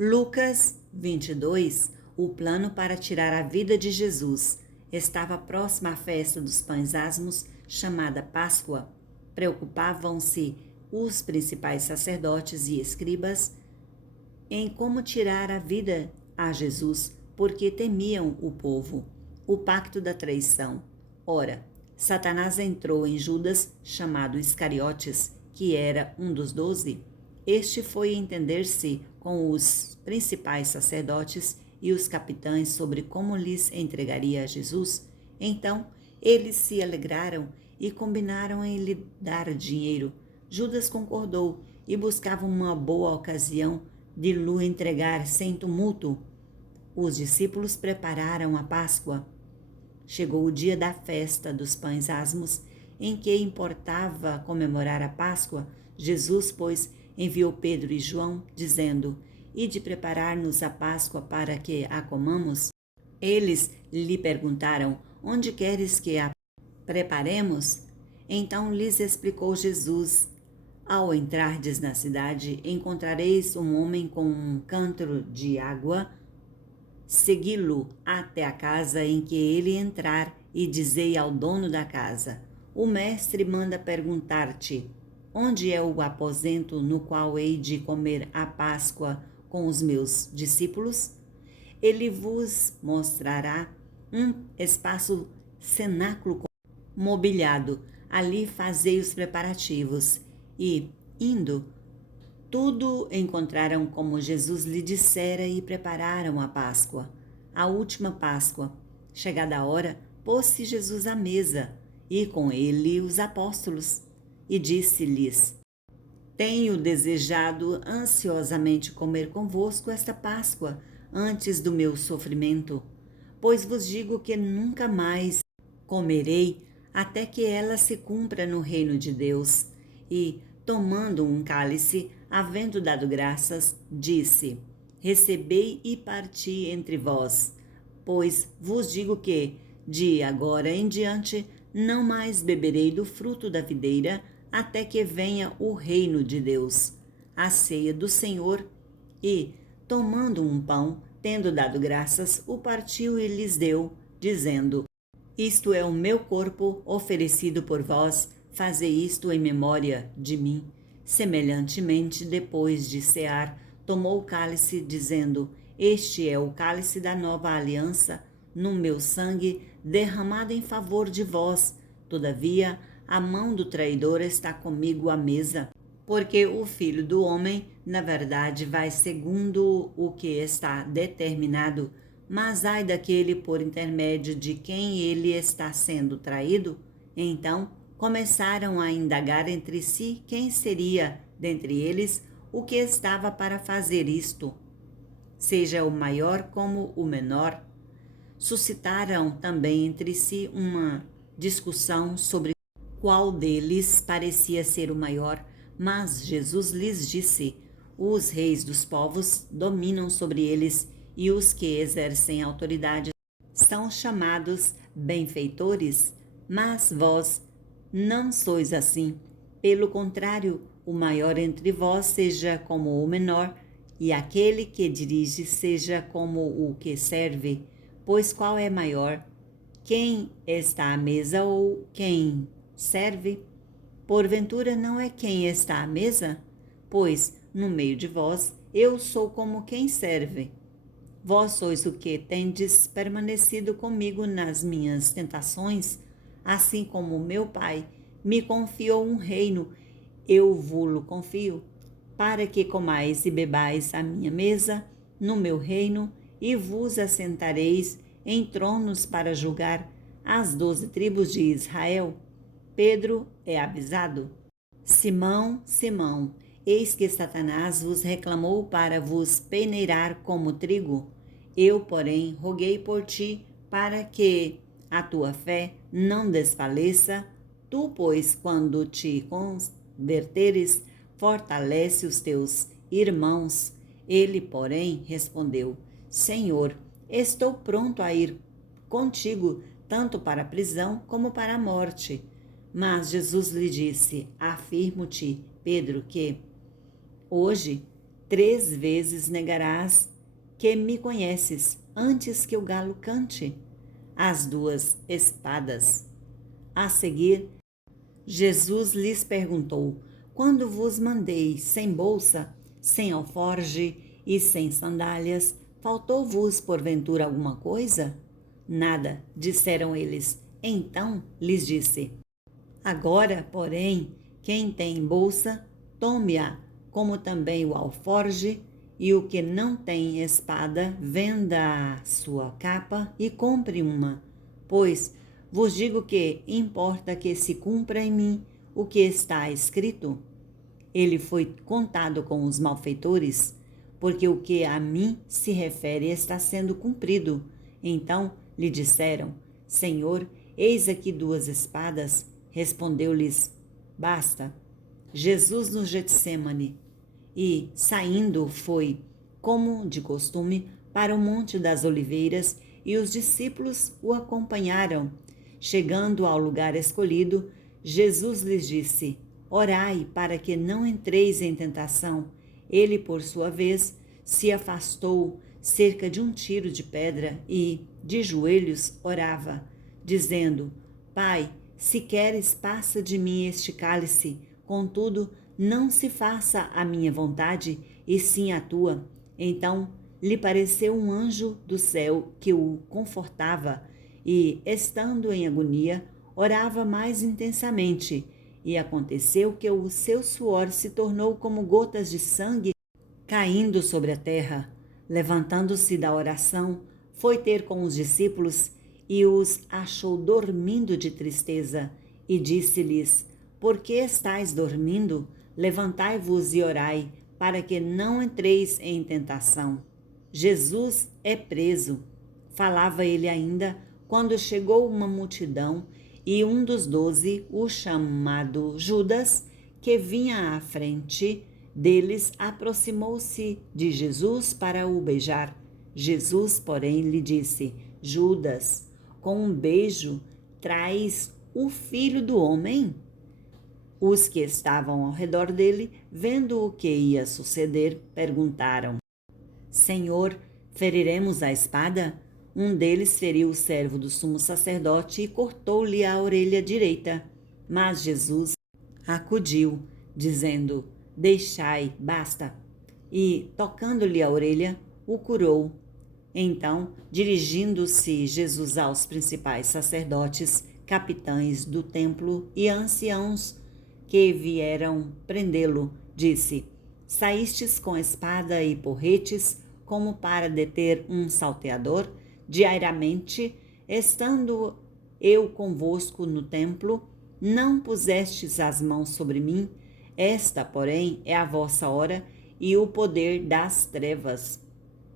Lucas 22, o plano para tirar a vida de Jesus. Estava próxima à festa dos pães asmos, chamada Páscoa. Preocupavam-se os principais sacerdotes e escribas em como tirar a vida a Jesus, porque temiam o povo. O pacto da traição. Ora, Satanás entrou em Judas, chamado Iscariotes, que era um dos 12. Este foi entender-se com os principais sacerdotes e os capitães sobre como lhes entregaria a Jesus. Então, eles se alegraram e combinaram em lhe dar dinheiro. Judas concordou e buscava uma boa ocasião de lhe entregar sem tumulto. Os discípulos prepararam a Páscoa. Chegou o dia da festa dos pães asmos, em que importava comemorar a Páscoa. Jesus, pois, enviou Pedro e João, dizendo: Ide preparar-nos a Páscoa para que a comamos. Eles lhe perguntaram: Onde queres que a preparemos? Então lhes explicou Jesus: Ao entrardes na cidade, encontrareis um homem com um cântaro de água. Segui-lo até a casa em que ele entrar e dizei ao dono da casa: O mestre manda perguntar-te: Onde é o aposento no qual hei de comer a Páscoa com os meus discípulos? Ele vos mostrará um espaço cenáculo mobiliado. Ali fazei os preparativos. E, indo, tudo encontraram como Jesus lhe dissera e prepararam a Páscoa. A última Páscoa. Chegada a hora, pôs-se Jesus à mesa, e com ele os apóstolos, e disse-lhes: Tenho desejado ansiosamente comer convosco esta Páscoa antes do meu sofrimento, pois vos digo que nunca mais comerei até que ela se cumpra no reino de Deus. E, tomando um cálice, havendo dado graças, disse: Recebei e parti entre vós, pois vos digo que, de agora em diante, não mais beberei do fruto da videira, até que venha o reino de Deus. A ceia do Senhor. E, tomando um pão, tendo dado graças, o partiu e lhes deu, dizendo: Isto é o meu corpo oferecido por vós, fazei isto em memória de mim. Semelhantemente, depois de cear, tomou o cálice, dizendo: Este é o cálice da nova aliança, no meu sangue, derramado em favor de vós. Todavia, a mão do traidor está comigo à mesa, porque o Filho do Homem, na verdade, vai segundo o que está determinado, mas ai daquele por intermédio de quem ele está sendo traído. Então começaram a indagar entre si quem seria dentre eles o que estava para fazer isto, seja o maior como o menor. Suscitaram também entre si uma discussão sobre qual deles parecia ser o maior, mas Jesus lhes disse: Os reis dos povos dominam sobre eles, e os que exercem autoridade são chamados benfeitores, mas vós não sois assim. Pelo contrário, o maior entre vós seja como o menor, e aquele que dirige seja como o que serve. Pois qual é maior? Quem está à mesa ou quem serve? Porventura não é quem está à mesa? Pois, no meio de vós, eu sou como quem serve. Vós sois o que tendes permanecido comigo nas minhas tentações, assim como o meu Pai me confiou um reino, eu vo-lo confio, para que comais e bebais à minha mesa, no meu reino, e vos assentareis em tronos para julgar as 12 tribos de Israel. Pedro é avisado. Simão, Simão, eis que Satanás vos reclamou para vos peneirar como trigo. Eu, porém, roguei por ti para que a tua fé não desfaleça. Tu, pois, quando te converteres, fortalece os teus irmãos. Ele, porém, respondeu: Senhor, estou pronto a ir contigo, tanto para a prisão como para a morte. Mas Jesus lhe disse: Afirmo-te, Pedro, que hoje 3 vezes negarás que me conheces antes que o galo cante. As 2 espadas. A seguir, Jesus lhes perguntou: quando vos mandei sem bolsa, sem alforge e sem sandálias, faltou-vos porventura alguma coisa? Nada, disseram eles. Então lhes disse: agora, porém, quem tem bolsa, tome-a, como também o alforge, e o que não tem espada, venda a sua capa e compre uma. Pois vos digo que importa que se cumpra em mim o que está escrito. Ele foi contado com os malfeitores, porque o que a mim se refere está sendo cumprido. Então lhe disseram: Senhor, eis aqui 2 espadas. Respondeu-lhes: basta. Jesus no Getsêmani. E, saindo, foi, como de costume, para o Monte das Oliveiras, e os discípulos o acompanharam. Chegando ao lugar escolhido, Jesus lhes disse: orai para que não entreis em tentação. Ele, por sua vez, se afastou cerca de 1 tiro de pedra e, de joelhos, orava, dizendo: Pai, se queres, passa de mim este cálice, contudo, não se faça a minha vontade, e sim a tua. Então lhe pareceu um anjo do céu que o confortava, e, estando em agonia, orava mais intensamente. E aconteceu que o seu suor se tornou como gotas de sangue caindo sobre a terra. Levantando-se da oração, foi ter com os discípulos e os achou dormindo de tristeza, e disse-lhes: por que estáis dormindo? Levantai-vos e orai, para que não entreis em tentação. Jesus é preso. Falava ele ainda, quando chegou uma multidão, e um dos 12, o chamado Judas, que vinha à frente deles, aproximou-se de Jesus para o beijar. Jesus, porém, lhe disse: Judas, com um beijo traz o Filho do Homem? Os que estavam ao redor dele, vendo o que ia suceder, perguntaram: Senhor, feriremos a espada? Um deles feriu o servo do sumo sacerdote e cortou-lhe a orelha direita. Mas Jesus acudiu, dizendo: deixai, basta. E, tocando-lhe a orelha, o curou. Então, dirigindo-se Jesus aos principais sacerdotes, capitães do templo e anciãos que vieram prendê-lo, disse: saístes com espada e porretes, como para deter um salteador? Diariamente, estando eu convosco no templo, não pusestes as mãos sobre mim? Esta, porém, é a vossa hora e o poder das trevas.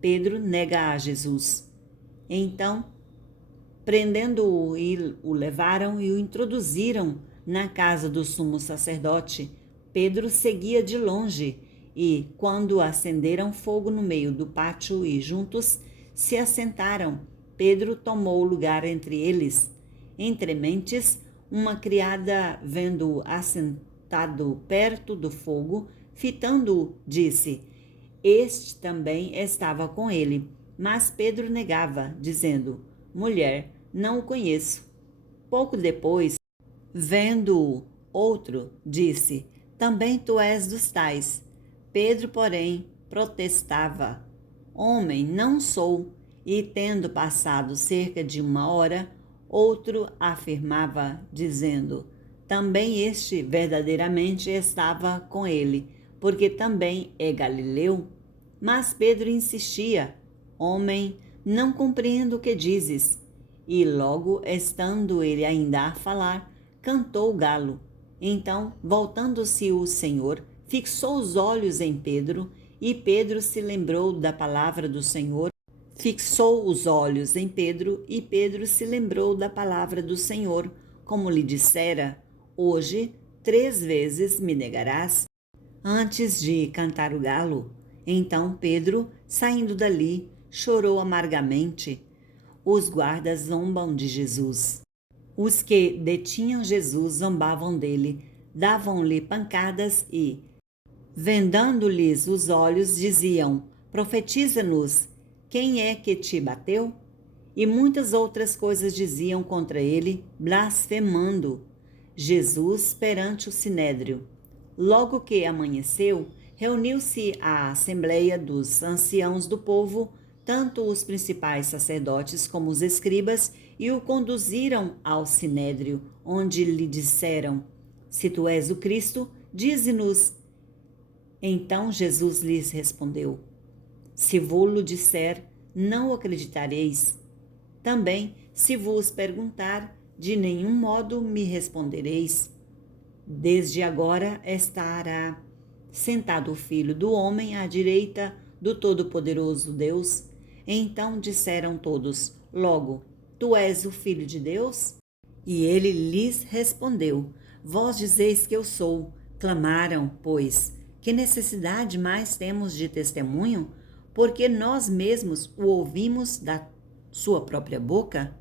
Pedro nega a Jesus. Então, prendendo-o, o levaram e o introduziram na casa do sumo sacerdote. Pedro seguia de longe e, quando acenderam fogo no meio do pátio e juntos se assentaram, Pedro tomou lugar entre eles. Entre mentes, uma criada, vendo-o assentado perto do fogo, fitando-o, disse: este também estava com ele. Mas Pedro negava, dizendo: mulher, não o conheço. Pouco depois, vendo-o outro, disse: também tu és dos tais. Pedro, porém, protestava: homem, não sou. E, tendo passado cerca de 1 hora, outro afirmava, dizendo: também este verdadeiramente estava com ele, porque também é galileu. Mas Pedro insistia: homem, não compreendo o que dizes. E logo, estando ele ainda a falar, cantou o galo. Então, voltando-se o Senhor, fixou os olhos em Pedro, e Pedro se lembrou da palavra do Senhor. Fixou os olhos em Pedro, e Pedro se lembrou da palavra do Senhor, como lhe dissera: hoje 3 vezes me negarás. Antes de cantar o galo, então Pedro, saindo dali, chorou amargamente. Os guardas zombam de Jesus. Os que detinham Jesus zombavam dele, davam-lhe pancadas e, vendando-lhes os olhos, diziam: Profetiza-nos, quem é que te bateu? E muitas outras coisas diziam contra ele, blasfemando. Jesus perante o sinédrio. Logo que amanheceu, reuniu-se a assembleia dos anciãos do povo, tanto os principais sacerdotes como os escribas, e o conduziram ao sinédrio, onde lhe disseram: Se tu és o Cristo, dize-nos. Então Jesus lhes respondeu: Se vou-lo disser, não acreditareis. Também, se vos perguntar, de nenhum modo me respondereis. Desde agora estará sentado o Filho do Homem à direita do Todo-Poderoso Deus. Então disseram todos: Logo, tu és o Filho de Deus? E ele lhes respondeu: Vós dizeis que eu sou. Clamaram, pois, que necessidade mais temos de testemunho? Porque nós mesmos o ouvimos da sua própria boca?